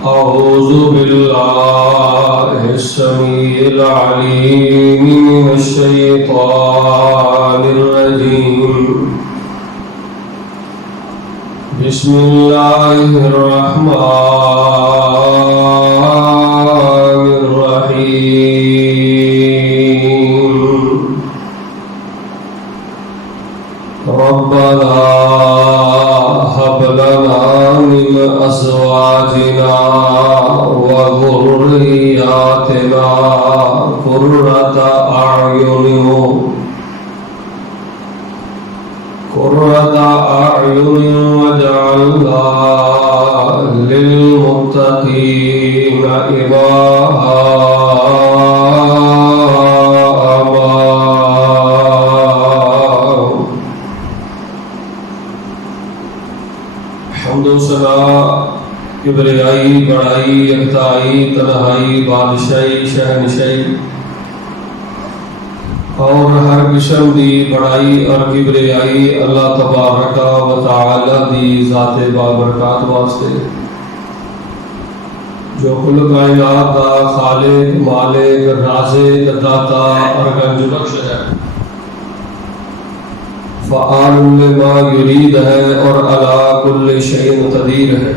أعوذ بالله السميع العليم من الشيطان الرجيم. بسم الله الرحمن الرحيم. ربنا هب لنا من أزواجنا وذرياتنا قرة أعين واجعلنا للمتقين إماما. حمد و ثنا، کبریائی، بڑائی، یکتائی، تنہائی، بادشاہی، شہنشاہی اور ہر قسم دی بڑائی اور کبریائی اللہ تبارک و تعالی دی ذات بابرکات واسطے، جو کل کائنات دا خالق، مالک، رازق، داتا اور گنج بخش ہے، فعال لما یرید ہے اور علی کل شیء قدیر ہے۔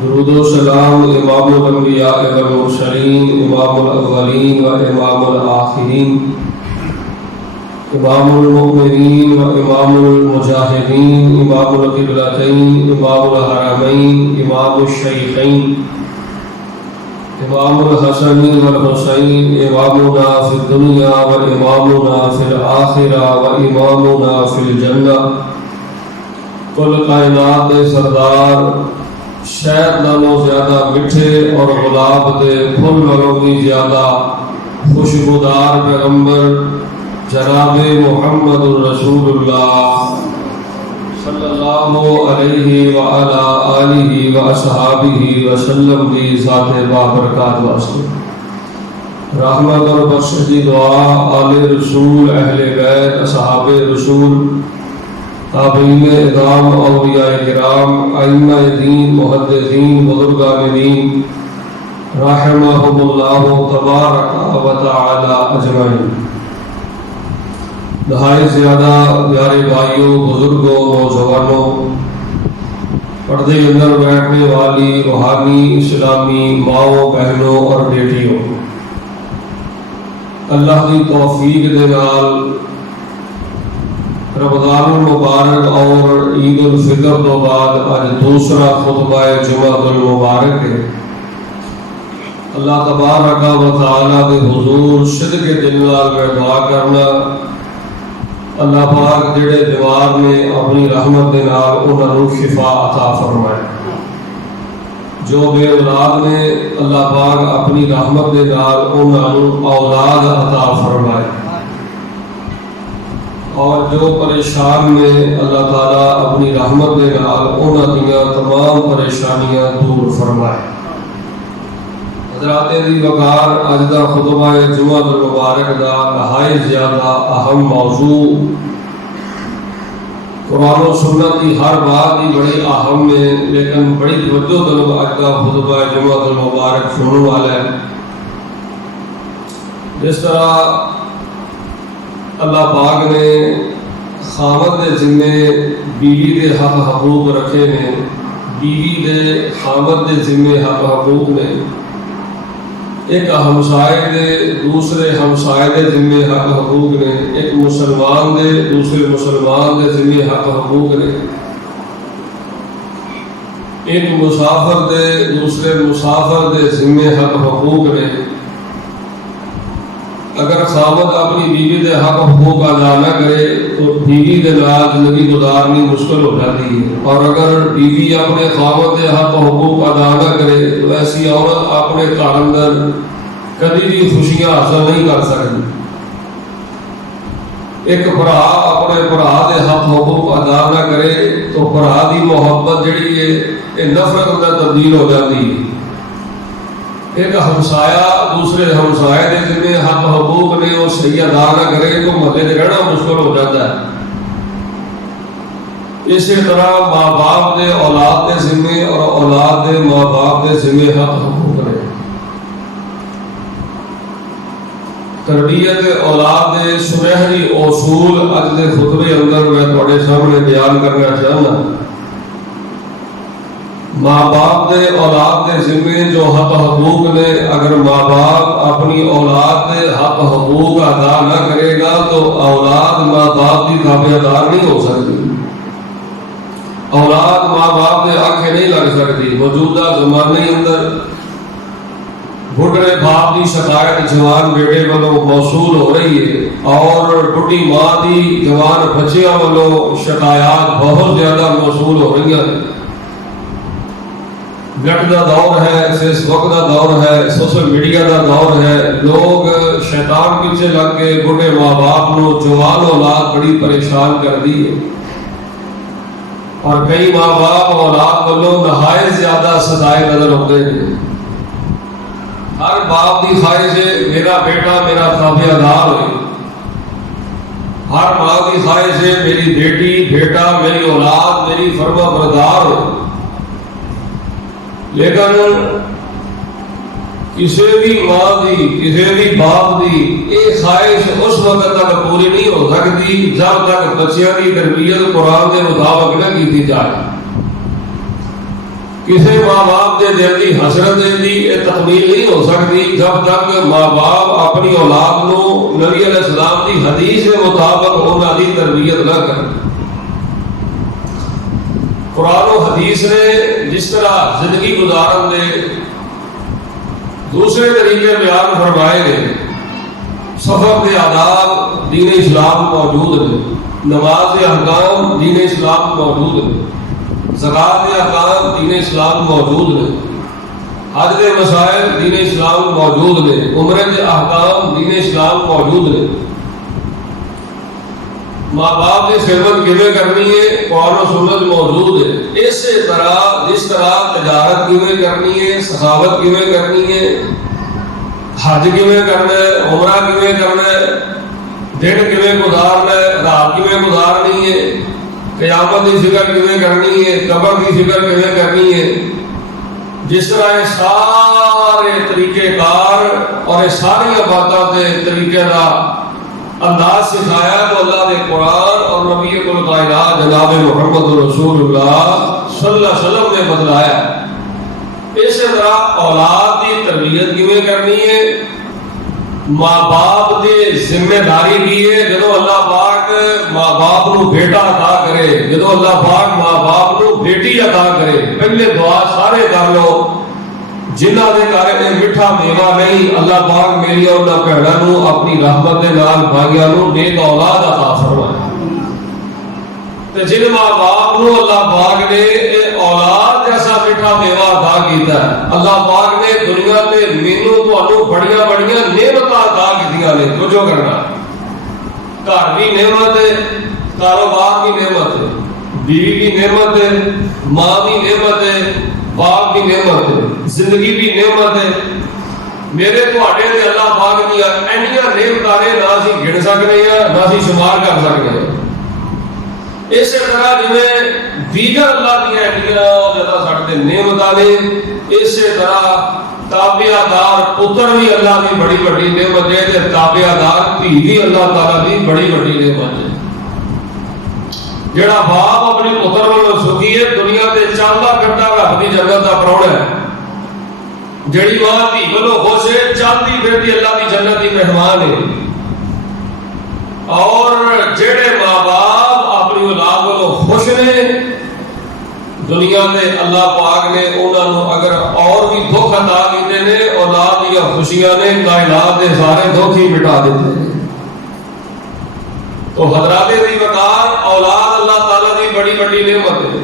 درود و سلام امام الانبیاء والمرسلین، امام الاولین و امام الآخرین، امام المؤمنین و امام المجاہدین، امام القبلتین، امام الحرمین، امام الشیخین، امام الحسن والحسین، امامنا فی الدنیا و امامنا فی الآخرہ و امامنا فی الجنہ، کل کائنات دے سردار، شہد نالوں زیادہ میٹھے اور گلاب دے پھول نالوں بھی زیادہ خوشبودار پیغمبر جناب محمد رسول اللہ صلی اللہ علیہ وعلا آلہ واصحابہ وسلم دی ذات بابرکات واسطے رحمت اور بخشش دی دعا آل رسول، اہل بیت، اصحاب رسول، تابعین اعظام، اولیاء کرام، ائمہ دین، محدثین، بزرگان دین رحمہم اللہ تبارک و تعالی اجمعین۔ نہایت زیادہ پیارے بھائیوں، بزرگوں، نوجوانوں، پردے اندر بیٹھنے والی روحانی اسلامی ماؤں، بہنوں اور بیٹیوں، اللہ کی توفیق دے نال رمضان المبارک اور عید الفطر تو بعد آج دوسرا خطبہ جمعہ المبارک ہے۔ اللہ تبارک و تعالی کے حضور صدق دل نال میں دعا کرنا، اللہ پاک جڑے بیمار نے اپنی رحمت دے نال انہاں نوں شفا عطا فرمائے، جو بے اولاد نے اللہ پاک اپنی رحمت دے نال انہاں نوں اولاد عطا فرمائے، اور جو پریشان نے اللہ تعالیٰ اپنی رحمت دے نال انہاں دیاں تمام پریشانیاں دور فرمائے۔ حضرات دی وقار، اج دا خطبہ جمعہ المبارک دا نہایت زیادہ اہم موضوع، قرآن و سنت کی ہر بات ہی بڑی اہم ہے، لیکن بڑی توجہ طلب اج دا خطبہ جمعہ المبارک سننے والا ہے۔ جس طرح اللہ پاک نے خاوند دے ذمے بیوی دے حق حقوق رکھے نے، بیوی دے خاوند دے ذمے حق حقوق نے، ایک ہمسائے دے دوسرے ہمسائے دے ذمے حق حقوق نے، ایک مسلمان دے دوسرے مسلمان دے ذمے حق حقوق نے، ایک مسافر دے دوسرے مسافر دے ذمے حق حقوق نے۔ اگر خاوند اپنی بیوی دے حق حقوق ادا نہ کرے تو بیوی دے نال زندگی گزارنی مشکل ہو جاتی ہے، اور اگر بیوی اپنے خاوند دے حق حقوق ادا نہ کرے تو ایسی عورت اپنے گھر اندر کبھی بھی خوشیاں حاصل نہیں کر سکتی۔ ایک بھرا اپنے بھرا دے حق حقوق ادا نہ کرے تو بھرا دی محبت جڑی ہے یہ نفرت میں تبدیل ہو جاتی ہے۔ ایک ہمسایا دوسرے ہمسائے دے ذمے حق حقوق نے وہ صحیح ادا نہ کرے تو محلے میں رہنا مشکل ہو جاتا ہے۔ اسی طرح ماں باپ دے اولاد دے ذمے اور اولاد دے ماں باپ دے ذمہ حق حقوق نے. تربیت اولاد دے سنہری اصول اج دے خطبے اندر میں تواڈے سامنے بیان کرنا چاہنا. ماں باپ دے اولاد دے ذمے جو حق حقوق نے، اگر ماں باپ اپنی اولاد دے حق حقوق ادا نہ کرے گا تو اولاد ماں باپ کی تابع دار نہیں ہو سکتی. اولاد ماں باپ دے آنکھیں نہیں لگ سکتی. موجودہ زمانے اندر بڑھڑے باپ کی شکایت جوان بیٹے والوں موصول ہو رہی ہے اور بڑھی ماں کی جوان بچیاں والوں شکایات بہت زیادہ موصول ہو رہی ہیں. نیٹ کا دور ہے، فیس بک کا دور ہے، سوشل میڈیا کا دور ہے. لوگ شیطان پیچھے لگ کے بڑھے ماں باپ نو جوان اولاد بڑی پریشان کر دی ہے. اور کئی ماں باپ اولاد والوں نہایت زیادہ سزائے نظر آتے ہیں. ہر باپ کی خواہش ہے میرا بیٹا میرا تابع دار ہوئے. ہر ماں کی خواہش ہے میری بیٹی بیٹا میری اولاد میری فرما بردار ہو. لیکن کسی بھی ماں کی کسی بھی باپ کی یہ خواہش اس وقت تک پوری نہیں ہو سکتی جب تک بچیاں کی تربیت قرآن کے مطابق نہ کی جائے. کسی ماں باپ کے دل کی حسرت کی یہ تکمیل نہیں ہو سکتی جب تک ماں باپ اپنی اولاد نو نبی علیہ السلام کی حدیث کے مطابق انہوں کی تربیت نہ کریں. قرآن و حدیث نے جس طرح زندگی گزارن دے دوسرے طریقے بیان فرمائے گئے. سفر کے آداب دین اسلام موجود ہیں. نماز کے احکام دین اسلام موجود ہیں. زکوٰۃ کے احکام دین اسلام موجود ہیں. حج کے مسائل دین اسلام موجود ہیں. عمرے کے احکام دین اسلام موجود ہیں. ماں باپ کی خدمت کیویں کرنی ہے قرآن و سنت موجود ہے. اسی طرح جس طرح تجارت کیویں کرنی ہے، سخاوت کیویں کرنی ہے، حج کیویں کرنا ہے، عمرہ کیویں کرنا ہے، دن کیویں گزارنا ہے، رات کیویں گزارنی ہے، قیامت کی فکر کیویں کرنی ہے، قبر کی فکر کیویں کرنی ہے. جس طرح یہ سارے طریقے کار اور یہ ساری باتوں کے طریقے کا انداز سکھایا تو اللہ نے قرآن اور نبی کل کائنات جناب محمد رسول اللہ صلی اللہ علیہ وسلم نے بتلایا. اسی طرح اولاد کی تربیت کیویں کرنی ہے، ماں باپ کی ذمہ داری کی ہے. جدو اللہ پاک ماں باپ نو بیٹا عطا کرے، جدو اللہ پاک ماں باپ نو بیٹی عطا کرے، پہلے دعا سارے کر لو جنہ دے کارے میٹھا میوہ نہیں اللہ پاک میری اور نہ بہناں نو اپنی رحمت دے نال بھائیاں نو نیک اولاد عطا فرمائے. تے جن ماں باپ نو اللہ پاک نے اولاد جیسا میٹھا میوہ عطا کیتا ہے، اللہ پاک نے دنیا تے مینوں تانوں بڑیاں بڑیاں نعمتاں عطا کیتیاں نے. توجہ کرنا، گھر بھی نعمت ہے، کاروبار بھی نعمت ہے، بیوی بھی نعمت ہے، ماں بھی نعمت ہے، باپ بھی نعمت ہے، زندگی بھی نعمت ہے. میرے تواڈے تے اللہ پاک دی اینیاں نعمتاں نے نہ اسی گن سکنے ہیں نہ اسی شمار کر سکنے ہیں. اسی طرح جویں دیگر اللہ دی اینیاں جدا ساڈے نعمتاں نے، اسی طرح تابع دار پتر بھی اللہ دی بڑی بڑی نعمت ہے تے تابع دار دھی بھی اللہ تعالی دی بڑی بڑی نعمت ہے. جڑا باپ اپنے پتر والوں سکھی ہے دنیا تے چلدا پھردا رب دی جنت دا پروڑا ہے. جڑی ماں دھی والوں خوش ہے چلدی پھردی اللہ دی جنت دی مہمان ہے. اور جڑے ماں باپ اپنی اولاد والوں خوش نے دنیا تے اللہ پاک نے انہاں نو اگر اور بھی دکھ عطا کیتے نے اولاد دی خوشیاں نے کائنات دے سارے دکھ ہی مٹا دیتے ہیں. تو حضرات دی وقار اولاد اللہ تعالیٰ دی بڑی بڑی نعمت ہے.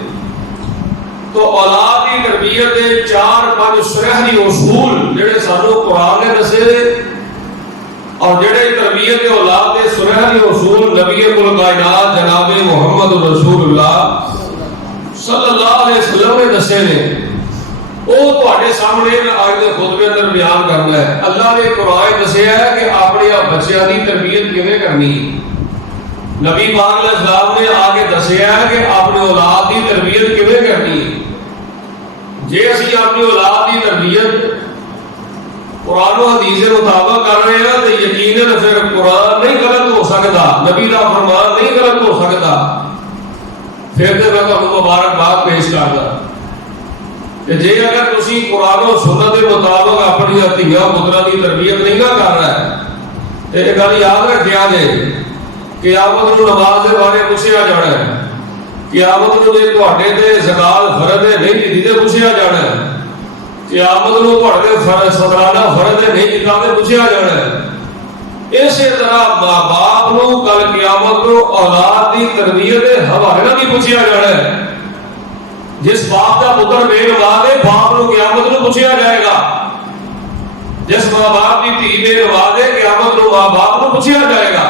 تو اولاد کی تربیت کے 4-5 سنہری اصول جڑے سانو قرآن نے دسے اور جڑے تربیت اولاد کے سنہری اصول نبی کل کائنات جناب محمد رسول اللہ صلی اللہ علیہ وسلم نے دسے نے، وہ تواڈے سامنے آج دے خطبے اندر بیان کرنا ہے. اللہ نے قرآن دسیا ہے کہ اپنے بچیاں کی تربیت کیویں کرنی ہے. نبی پاک علیہ السلام نے آگے دسیا ہے کہ اپنے اولاد کی تربیت کیویں کرنی ہے. جے اسی اپنی اولاد کی تربیت قرآن و حدیث کے مطابق کر رہے ہیں تو یقیناً پھر قرآن نہیں غلط ہو سکتا، نبی کا فرمان نہیں غلط ہو سکتا. پھر تو میں تمہیں مبارکباد پیش کرتا کہ جے اگر تسی قرآن و سنت کے مطابق اپنی دھیاں پتراں کی تربیت نہیں نہ کر رہے تو یہ گل یاد رکھیا جے قیامت نو نماز کے بارے پوچھا جانا ہے، قیامت نو جے تواڈے تے زکات فرض ہے نہیں دیتی تے پوچھا جانا ہے، قیامت نو تواڈے فرض سترانہ فرض ہے نہیں دیتا تے پوچھا جانا ہے. اسی طرح ماں باپ نو کل قیامت نو اولاد دی تربیت دے حوالے نال بھی پوچھا جانا ہے. جس باپ کا پتر بے نماز ہے باپ نو قیامت نو پوچھا جائے گا، جس ماں باپ کی دھی بے نماز ہے قیامت نو ماں باپ نو پوچھا جائے گا.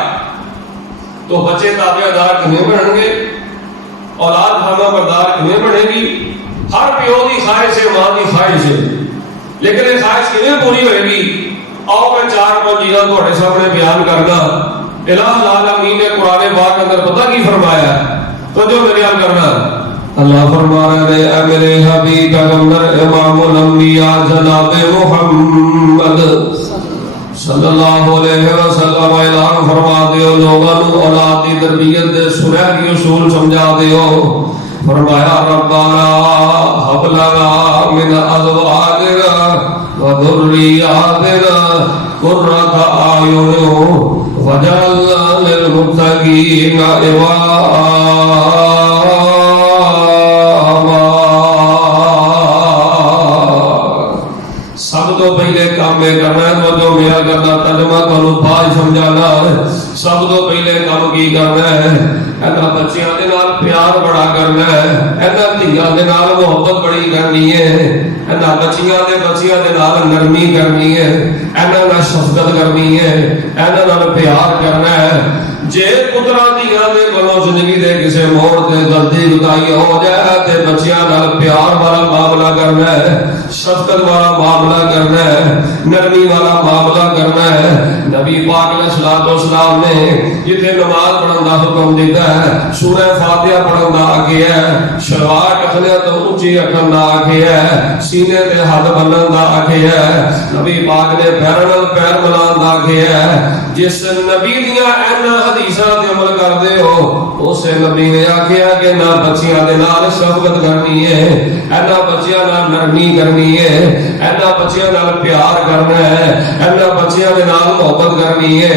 تو بچے تابع دار کیویں بنن گے، اولاد فرما بردار کیویں بنے گی؟ ہر پیو کی خواہش ہے، ماں کی خواہش ہے، لیکن یہ خواہش کیویں پوری ہوئے گی؟ آؤ میں 4-5 چیزاں تھوڑے سامنے بیان کرنا. الہ العالمین نے قرآن پاک کے اندر پتہ کی فرمایا ہے، تو جو بیان کرنا اللہ فرما رہے اے میرے حبیب پیغمبر امام الانبیاء جناب محمد صلی اللہ علیہ وسلم اعلان فرما دیو لوگوں کو اولاد کی تربیت دے سنہری اصول سمجھا دیو. فرمایا ربنا هب لنا من ازواجنا وذرياتنا قرة اعين واجعلنا للمتقين اماما. سب تو پہلے کام یہ کرنا ہے تو جو میرا کرنا ترجمہ تمہیں بعد سمجھانا ہے. سب تو پہلے کام کی کرنا ہے اینا بچیاں دے نال پیار بڑا کرنا ہے، اینا دھیاں دے نال محبت بڑی کرنی ہے، اینا بچیاں دے نال نرمی کرنی ہے، اینا نال شفقت کرنی ہے، اینا نال پیار کرنا ہے. جے پتراں دھیاں دے کولوں زندگی دے کسے موڑ تے غلطی کوتاہی ہو جائے تے بچیاں نال پیار والا معاملہ کرنا ہے، شفقت والا معاملہ کرنا ہے، نرمی والا معاملہ کرنا ہے. نبی پاک علیہ الصلوۃ والسلام نے جتنے نماز پڑھن دا حکم دیتا ہے، سورہ فاتحہ پڑھن دا آکھیا ہے، شلوار کھلے تو اونچی رکھن دا آکھیا ہے، سینے تے ہاتھ بنن دا آکھیا ہے، نبی پاک نے پیراں نال پیر ملان دا آکھیا ہے. جس نبی دیاں اینا حدیثاں تے عمل کردے ہو اس نبی نے آکھیا کہ نہ بچیاں دے نال شفقت کرنی ہے، اینا بچیاں نال نرمی کرنی ہے، اینا بچیاں نال پیار کرنا ہے، اینا بچیاں دے نال محبت کرنی ہے.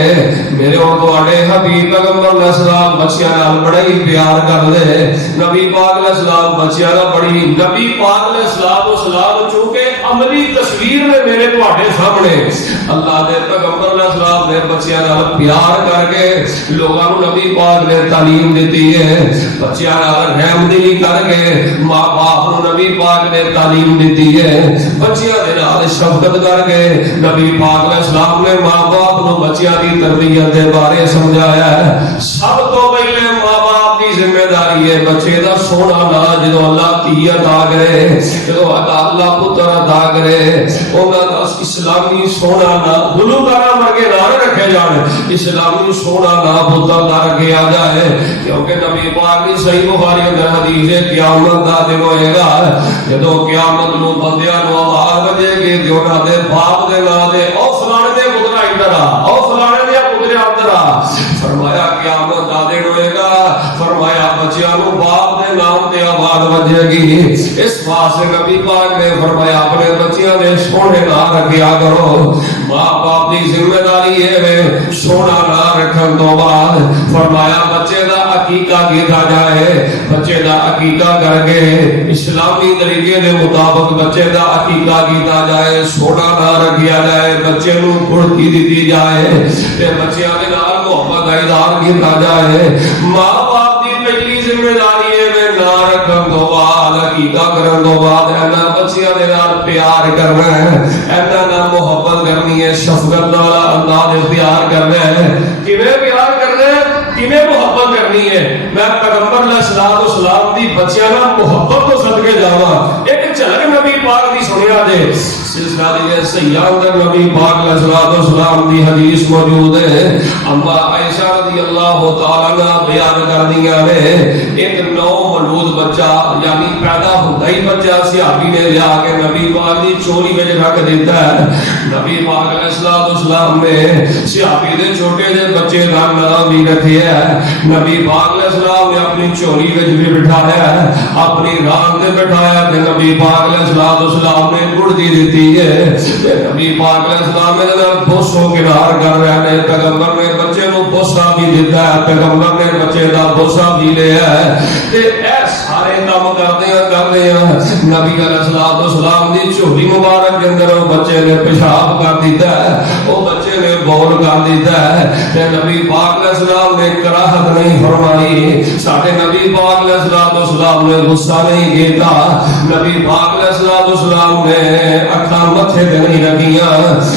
میرے اور تواڈے حبیب پیغمبر علیہ السلام بچیاں نال بڑا ہی پیار کردے. نبی پاک علیہ السلام بچیاں نال بڑی، نبی پاک علیہ السلام چونکہ عملی تصویر میں میرے تواڈے سامنے اللہ دے پیغمبر علیہ السلام نے بچیاں نال پیار کر کے لوگاں نوں نبی پاک نے تعلیم دیتی ہے. بچیاں نال رحم دلی کر کے ماں باپ نوں نبی پاک نے تعلیم دیتی ہے. بچیاں دے نال شفقت کر کے نبی پاک علیہ السلام نے ماں باپ نوں بچیاں دی تربیت دے بارے سمجھایا ہے. سب تو پہلے ماں باپ دی ذمہ داری ہے بچے دا سونا نا جدو اللہ دھی عطا کرے، جدو اللہ پتر عطا کرے، انہاں دا اسلامی سونا نا گلوکارا ورگے نہ رکھے جان، اسلامی سونا نا پتر دا رکھے آ جائے. کیونکہ نبی پاک کی صحیح بخاری اندر حدیث ہے قیامت دا دن ہوئے گا جدو قیامت نو بندیاں نو آواز بجے گی کہ انہاں دے باپ دے نام دے او فلانے دے پتر ادھر آ، او فلانے دے پتر ادھر آ. فرمایا قیامت دا دن ہوئے گا، فرمایا بچیاں نو باپ دے نام تے آواز بجے گی. اس واسطے نبی پاک نے فرمایا اپنے بچیاں دے سونے نام رکھیا کرو. ماں باپ دی ذمہ داری ہے سونا نام رکھن تو بعد فرمایا بچے دا عقیقہ کیتا جائے. بچے دا عقیقہ کر کے اسلامی طریقے دے مطابق بچے دا عقیقہ کیتا جائے، سونا نام رکھیا جائے، بچے نو گھڑتی دیتی جائے تے بچیاں دے نال محبت کا اظہار کیتا جائے. ماں باپ دی پہلی ذمہ داری ہے نام رکھن تو بعد عقیقہ کرن تو بعد اینا بچیاں دے نال پیار کرنا ہے، اینا نال محبت کرنی ہے، شفقت والا انداز اختیار کرنا ہے. کیویں پیار کرنا ہے، کیویں محبت کرنی ہے؟ میں پیغمبر علیہ السلام دی بچیاں نال محبت تو صدقے جاواں. ایک جھلک نبی پاک دی سنیا جے سلسلہ دی سیاح اندر نبی پاک علیہ السلام دی حدیث موجود ہے. اما عائشہ رضی رضی اللہ تعالیٰ عنہ بیان کر دیا ہے ایک نو مولود بچہ یعنی پیدا ہوتا ہی بچہ صحابی نے لیا کے نبی پاک دی چولی میں رکھ دیتا ہے. نبی پاک علیہ السلام نے صحابی دے چھوٹے دے بچے کا نام بھی رکھے ہے. نبی پاک علیہ السلام نے اپنی چولی میں بھی بٹھایا ہے, اپنی ران تے بٹھایا کہ نبی پاک علیہ السلام نے گڑتی دیتی ہے. نبی پاک علیہ السلام نے بوسوں کنار کر رہے ہیں, پیغمبر نے بچے کو بوسا بھی دیتا ہے, پیغمبر نے بچے کا بوسا بھی لیا ہے. اے سارے کام کرتے ہیں نبی علیہ السلام دی چولی مبارک کے اندر بچے نے پیشاب کر دیتا ہے, وہ بچے نے بول کر دیتا ہے. تے نبی پاک علیہ السلام نے کراہت نہیں فرمائی, سارے نبی پاک علیہ السلام نے غصہ نہیں کیتا. نبی پاک علیہ السلام نے اکھاں متھے تے نہیں رکھیاں,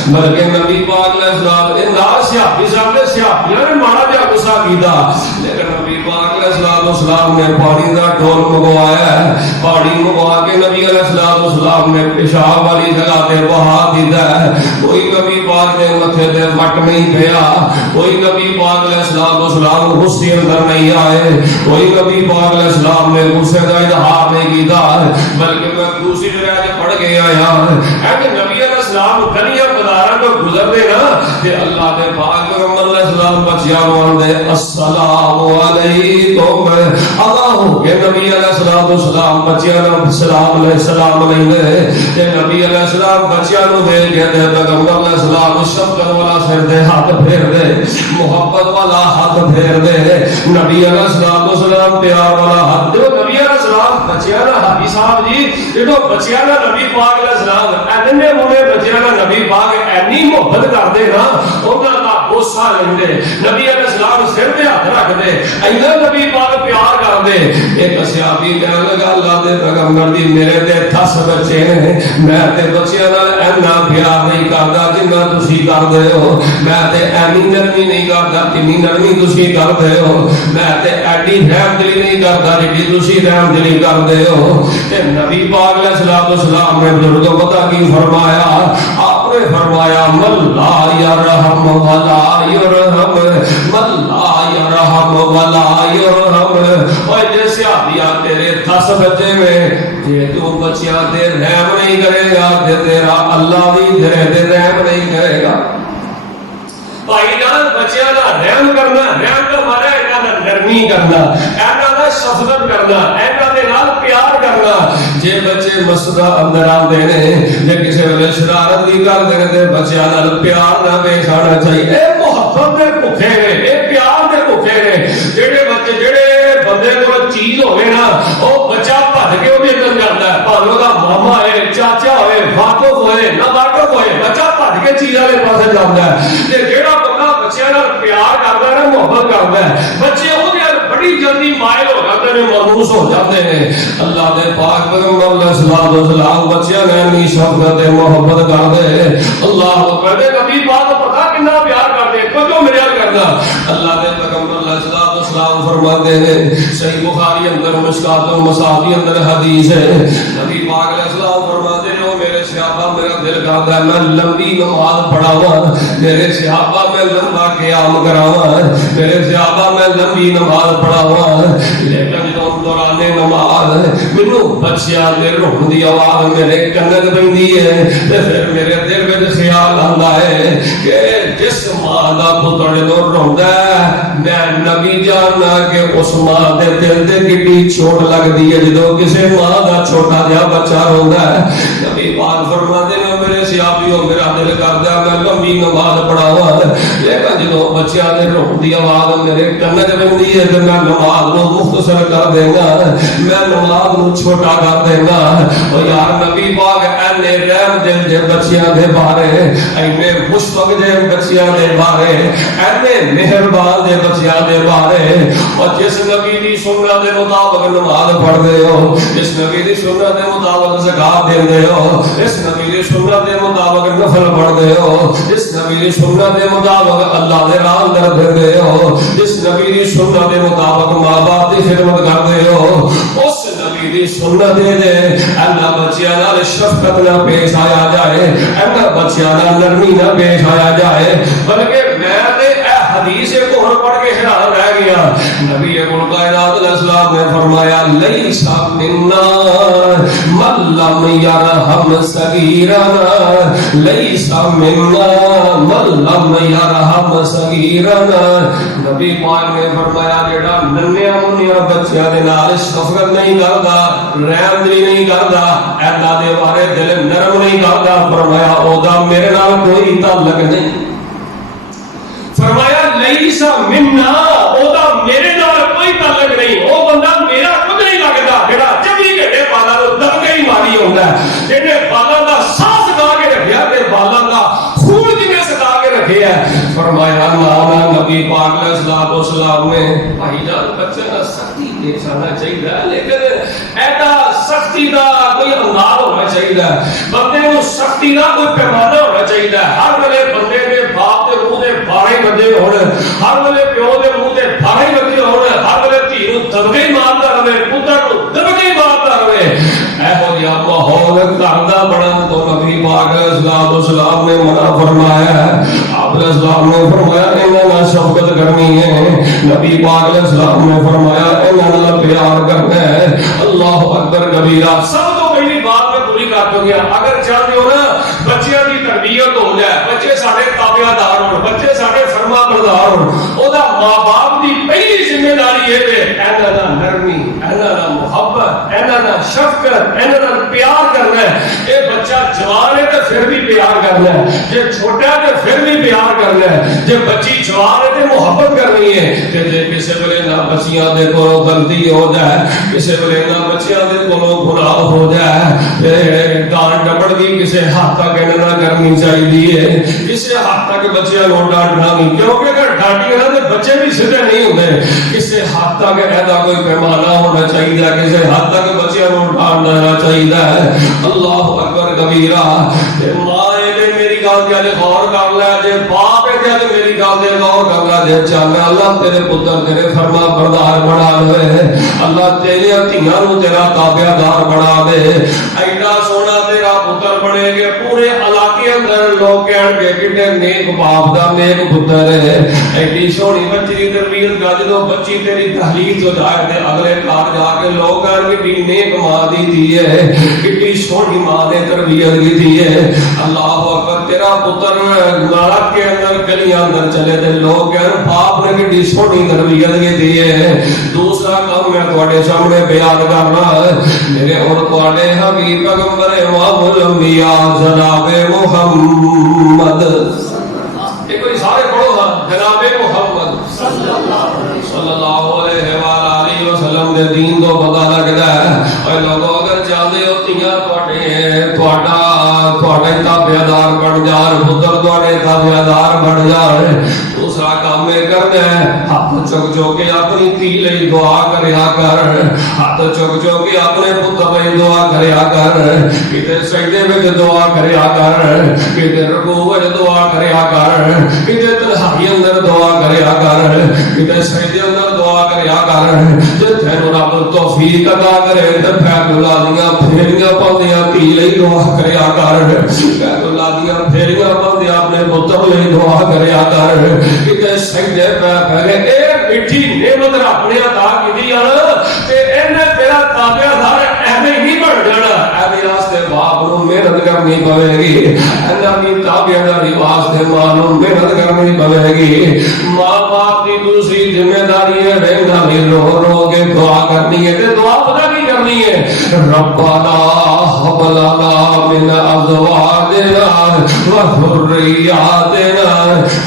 بلکہ نبی پاک علیہ السلام نے صحابیاں نے مارا جا غصہ کیتا, لیکن نبی پاک علیہ السلام نے پانی دا ڈول منگوایا ہے. پانی منگوا کے نبی علیہ السلام نے پیشاب والی جگہ تے بہا دیتا ہے. کوئی نبی پاک دے متھے تے مٹ نہیں پیا, کوئی نبی پاک علیہ السلام غصے اندر نہیں آئے, کوئی نبی پاک علیہ السلام نے غصے کا اظہار نہیں کیتا, بلکہ میں دوسری جگہ تے پڑھ کے آیا کہ نبی علیہ السلام گلیاں بازاراں تو گزرتے نا تے اللہ دے پاک پیغمبر علیہ السلام بچیاں نوں دے السلام علیکم ادا ہو کے نبی علیہ السلام بچیاں نوں سلام علیہ تے نبی علیہ السلام بچیاں نوں دے کے پیغمبر علیہ السلام شفقت والا سر دے ہاتھ پھیر دے, محبت والا ہاتھ پھیر دے. نبی علیہ السلام پیار والا ہاتھ دے. نبی علیہ السلام بچیاں دا حبیب صاحب جی جدو بچیاں دا نبی پاک علیہ السلام اینے مونے بچیاں دا نبی پاک اینی محبت کردے نا, انہاں دا غصہ لیندے, نبی علیہ السلام سر تے ہاتھ رکھ دے, اینا نبی پاک پیار کردے. ایک صحابی کہن لگا اللہ دے پیغمبر دی میرے تے 10 بچے ہیں, میں تے بچیاں نال اینا پیار نہیں کردا جنہ تسی کردے ہو, میں تے اینی نرمی نہیں کردا جنی نرمی تسی کردے ہو, میں تے ایڈی رحم دلی نہیں کردا جنی تسی رحم دلی کردے ہو. تے نبی پاک علیہ السلام نے بزرگوں پتہ کی فرمایا, آپ نے فرمایا من لا یرحم ولا یرحم, من لا یرحم ولا یرحم. اور جیسے آبیا تیرے 10 بچے میں جے تو بچیاں تے رحم نہیں کرے گا تے تیرا اللہ بھی تیرے تے رحم نہیں کرے گا. بھائی جان بچیاں دا رحم کرنا, رحم کا مانا ہے نا نرمی کرنا, اینا دا شفقت کرنا, اینا دے نال پیار کرنا. جے بچے مسجد اندر آندے نے جے کسے ویلے شرارت بھی کردے نے تے بچیاں نال پیار نہ پیش آنا چاہیے. اے محبت دے بھوکے نے, اے پیار دے بھوکے نے. جڑے بچے جڑے بندے کول چیز ہوے نا او بچہ بھج کے او نکل جاندا ہے, بھاویں دا ماما ہے, چاچا ہوئے, واقف ہوئے, نہ واقف ہوئے, بچہ بھج کے چیز والے پاسے جاندا ہے. تے جڑا بندہ بچیاں نال پیار کردا ہے, محبت کردا ہے, بچے او بڑی جلدی مائل ہو جاتے ہیں, مرموز ہو جاتے ہیں. اللہ دے پاک پیغمبر علیہ السلام بچیاں نے اپنی شفقت محبت کردے. اللہ اکبر. نبی پاک پتہ کتنا پیار کرتے, کجو ملیا کردا. اللہ دے پیغمبر علیہ السلام فرماتے ہیں صحیح بخاری اندر مشکات المصابیح اندر حدیث ہے, نبی پاک علیہ السلام فرماتے ہیں میرے صحابہ میرا دل کرتا ہے میں لمبی نماز پڑھاواں, میرے صحابہ میں لمبا قیام کراواں, میرے صحابہ میں لمبی نماز پڑھاواں, لیکن جدوں دوران نماز مینوں بچیاں دے روਣ دی آواز میرے کن پیندی ہے تے پھر میرے دل وچ خیال آندا ہے کہ جس ماں دا پتر جدوں روندا ہے میں نبی جاننا کہ اس ماں دے دل تے کتنی چوٹ لگدی ہے جدوں کسے ماں دا چھوٹا جہا بچہ روندا ہے. نبی پاک فرماتے ہیں میرے صحابیوں میرا دل کردا ہے میں لمبی نماز پڑھاواں, لیکن جدوں بچیاں دے روਣ دی آواز میرے کن تے پیندی ہے تے میں نماز نو مختصر کر دیں گا, میں نماز نو چھوٹا کر دیں گا. او یار نبی پاک اینے رحم دل دے بچیاں دے بارے, اینے مشفق دے بچیاں دے بارے, اینے مہربان دے بچیاں دے بارے. اور جس نبی دی سنت دے مطابق نماز پڑھدے ہو, جس نبی دی سنت دے مطابق زکات دیندے ہو, جس نبی دی سنت دے مطابق نفل پڑھدے ہو, جس نبی دی سنت دے مطابق اللہ دے راہ اندر دیندے ہو, جس نبی دی سنت دے مطابق ماں باپ دی خدمت کردے ہو, اس نبی دی سنت دے اللہ بچیاں نال شفقت نہ پیش آیا جائے, اللہ بچیاں نال نرمی نہ پیش آیا جائے. بلکہ میں تے اے حدیث کو پڑھ کے گیا. نبی کل کائنات علیہ السلام نے فرمایا لیس منا من لم یرحم صغیرنا, لیس منا من لم یرحم صغیرنا. نبی پاک نے فرمایا جڑا ننھیا منھیا بچیاں دے نال شفقت نہیں کردا, رحم نہیں کردا, ایدا دے بارے دل نرم نہیں کردا, فرمایا او دا میرے نال کوئی تعلق نہیں. فرمایا لیس منا, او دا میرے نال کوئی تعلق نہیں, او بندہ میرا خود نہیں لگدا جڑا 24 گھنٹے بالاں نوں دبکے ہی ماری ہوندا ہے, جڑے بالاں دا سانس سکا کے رکھیا تے بالاں دا خون جویں سکا کے رکھیا ہے. فرمایا نا نبی پاک علیہ السلام نے بھائی جان بچے دا سختی دیکھ سکنا چاہیے, لیکن ایڈا سختی دا کوئی انداز ہونا چاہیے, بندے کو سختی دا کوئی پیمانہ ہونا چاہیے. ہر ویلے بندے دے باپ دے منہ دے بارے بندے ہونے, ہر ویلے پیو دے منہ دے بارے بندے ہونے, ہر ویلے دھی نوں دبکے ہی مارتا رہے, پتر نوں دبکے ہی مارتا رہے. ایہو جہا ماحول گھر دا بنن تو نبی پاک علیہ السلام نے منع فرمایا ہے. آپ علیہ السلام نے فرمایا انہاں نال شفقت کرنی ہے. نبی پاک علیہ السلام نے فرمایا انہاں نال پیار کرنا ہے. اللہ اکبر کبیرہ. سب تو پہلی بات میں پوری کر دوں گا, اگر چاہتے ہو نا بچیاں دی تربیت ہو جائے, بچے ساڈے تابعدار ہون, بچے ساڈے فرما بردار ہون, او دا ماں باپ دی پہلی ذمہ داری ہے کہ انہاں دا نرمی, انہاں دا محبت, انہاں دا شفقت, انہاں دا پیار کرنا ہے. اے بچہ جوان ہے تے پھر بھی پیار کرنا ہے, جے چھوٹا ہے تے پھر بھی پیار کرنا ہے, جے بچی جوان ہے تے محبت کرنی ہے. تے جے کسے ویلے نہ بچیاں دے کولوں غلطی ہو جائے, کسے ویلے نہ بچیاں دے کولوں گناہ ہو جائے, تے ڈانٹ ڈپڑ بھی کسے حد تک نہ کرنی چاہیے, کسے حد تک بچیاں نوں ڈانٹنا نہیں, کیونکہ اگر ڈانٹی نہ تے بچے بھی سیدھے نہیں ہوندے. کسے حد تک ایسا کوئی پیمانہ ہونا چاہیے, کسے حد تک بچیاں نوں ڈانٹنا چاہیے. اللہ اکبر کبیرہ. تے ماں اے میری گل تے غور کر لے, جے باپ اے تے میری گل تے غور کر لے, جے چاہے اللہ تیرے پتر تیرے فرما بردار بنا لے, اللہ تیرے دھیاں نوں تیرا تابعدار بنا دے. ایڈا سونا تیرا پتر بنے گے, پورے علاقے اندر لوگ کہن گے کڈے نیک باپ دا نیک پتر ہے. ایڈی سونی بچی دی تربیت کر, جدوں بچی تیری تحلیل تو جائے تے اگلے گھر جا کے لوگ کہن گے کڈی نیک ماں دی تھی ہے, کڈی سونی ماں نے تربیت کی ہے. اللہ اکبر. تیرا پتر نارک کے اندر گلیاں اندر چلے تے لوگ کہن باپ نے کڈی سونی تربیت کی ہے. دوسرا کام میں تواڈے سامنے بیان کرنا, میرے اور تواڈے حبیب پیغمبر امام الانبیاء جناب محمد, ایک کوئی سارے پڑھو نا, جناب محمد صلی اللہ علیہ وآلہ وسلم دے دین تو پتہ لگدا ہے. اے لوگو اگر چاہتے ہو تیاں تواڈا تابعدار بن جان, پتر تواڈے تابعدار بن جان, دوسرا کام یہ کرنا ہے ہاتھ چک چک کے اپنی دھی لئی دعا کریا کر, ہاتھ چک چک کے اپنے پتر لئی دعا کریا کر, کتے سجدے وچ دعا کریا کر, کتے رکوع وچ دعا کریا کر, کتے تنہائی اندر دعا کریا کر, کتے سجدے اندر دعا کریا کر. جے تینوں رب توفیق عطا کرے تے اللہ دیاں پھیریاں پاندیاں دھی لئی دعا کریا کر, اللہ دیاں پھیریاں پاندیاں اپنے پتر لئی دعا کریا کر. کتے سجدے پہ پہلے اے میٹھی نعمت رب نے عطا کیتی ہے تے اینے تیرا تابعدار ایویں نہیں بن جانا. ایویں واسطے باپ نوں محنت کرنی پوے گی, ایویں تابعداری واسطے ماں نوں محنت کرنی پوے گی. ماں باپ دی دوسری ذمہ داری ہے رہنا نہیں, رو رو کے دعا کرنی ہے. تے دعا پتہ کی کرنی ہے, ربنا هب لنا من ازواجنا وذرياتنا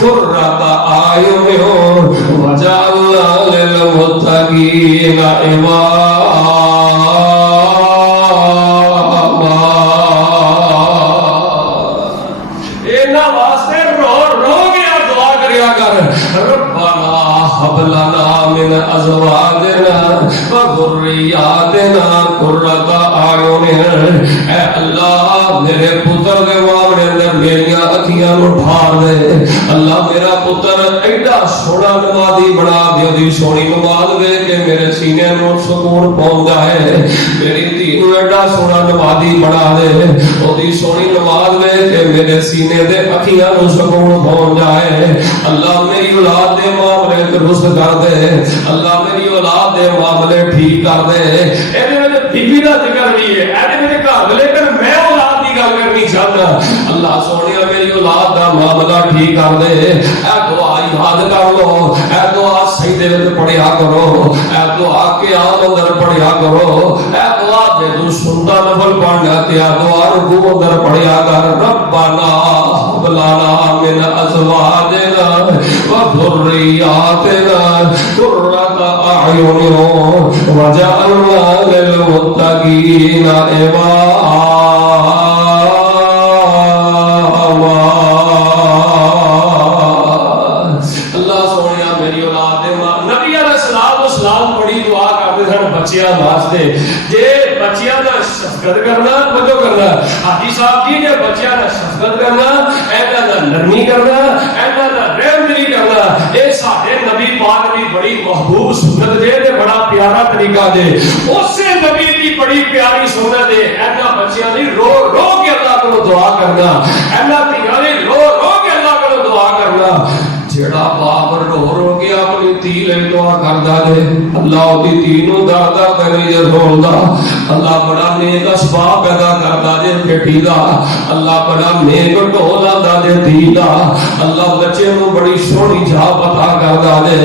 قرة اعين واجعلنا للمتقين اماما. اینا واسطے رو رو کے دعا کریا کر, ربنا هب لنا من ازواجنا وذرياتنا قرة اعين. اے اللہ میرے پتر دے معاملے اندر میری اکھیاں نوں ڈھار دے. اللہ میرا پتر ایڈا سونا نمازی بنا دے, دی سونی نماز دے کہ میرے سینے نوں سکون پہنچ جائے. میری دھی نوں ایڈا سونا نمازی بنا دے, او دی سونی نماز دے کہ میرے سینے دے اکھیاں نو سکون پہنچ جائے. اللہ میری اولاد دے معاملے درست کر دے. اللہ میری اولاد دے معاملے ٹھیک کر دے. ایدے میں بیوی دا ذکر بھی ہے, ایدے میں گھر لیکن میں اولاد دی گل کرنی چاہتا. اللہ سونیا میری اولاد دا معاملہ ٹھیک کر دے. اے دعا یاد کر لو, اے دعا سجدے وچ پڑھیا کرو, اے دعا قیام اندر پڑھیا کرو, اے دعا دے تو سنتا نفل پڑھنا تے دعا رکوع اندر پڑھیا کر. ربنا هب لنا من ازواجنا وذرياتنا قرة اعين واجعلنا للمتقين اماما. اللہ سونیا میری اولاد دے نبی علیہ السلام بڑی دعا کرتے سن بچیاں واسطے. جے بچیاں دا شفقت کرنا بجو کرنا حاجی صاحب جی, جے بچیاں دا شفقت کرنا, اینا دا نرمی کرنا, اینا دا رحم دلی کرنا, اے ساڈے نبی پاک دی بڑی محبوب سنت دے تے بڑا پیارا طریقہ دے. اسے نبی دی بڑی پیاری سنت دے اینا بچیاں دی رو رو کے اللہ کو دعا کرنا, اینا دھیاں دی رو رو کے اللہ کو دعا کرنا. جڑا باپ رو رو کے اپنی دھی لئی دعا کردا جے, اللہ دی دھی نو دردا کرے روندا. اللہ بڑا نیک اسباب پیدا کردا جے بیٹی دا, اللہ بڑا نیک ڈھول آندا جے دھی دا. اللہ بچے نو بڑی سونی جا پتا کردا جے.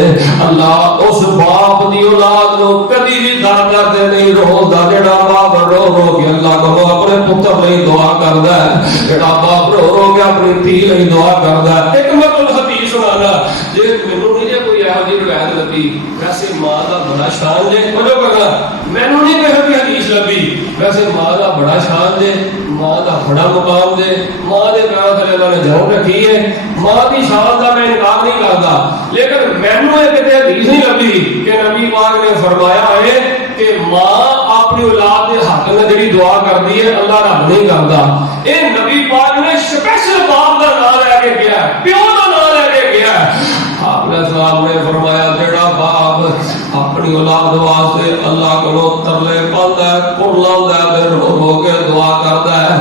اللہ اس باپ دی اولاد نو کدی بھی درد تے نہیں روندا. جڑا باپ رو رو کے اللہ کو اپنے پتر لئی دعا کردا ہے, جڑا باپ رو رو کے اپنی دھی لئی دعا کردا ہے. ایک مطلب حدیث سنانا جے مینوں نہیں جے کوئی ایہو جی روایت لبھی, ویسے ماں دا بڑا شان جے بولو کرنا, مینوں نہیں کوئی حدیث لبھی, ویسے ماں دا بڑا شان جے, ماں دا بڑا مقام دے, ماں دے پیروں تھلے اللہ نے جان رکھی ہے. ماں دی شان دا میں انکار نہیں کردا, لیکن مینوں ایک تے حدیث نہیں لبھی کہ نبی پاک نے فرمایا ہے کہ ماں اپنی اولاد دے حق میں جڑی دعا کردی ہے اللہ رب نہیں کردا. اے نبی پاک نے سپیشل باپ دا نام لے کے گیا ہے, پیو دا نام لے کے گیا ہے. آپ نے صاحب نے فرمایا جڑا باپ اپنی اولاد واسطے اللہ کو ترلے پاندا ہے, کڑلاندا ہے, رو رو کے دعا کردا ہے.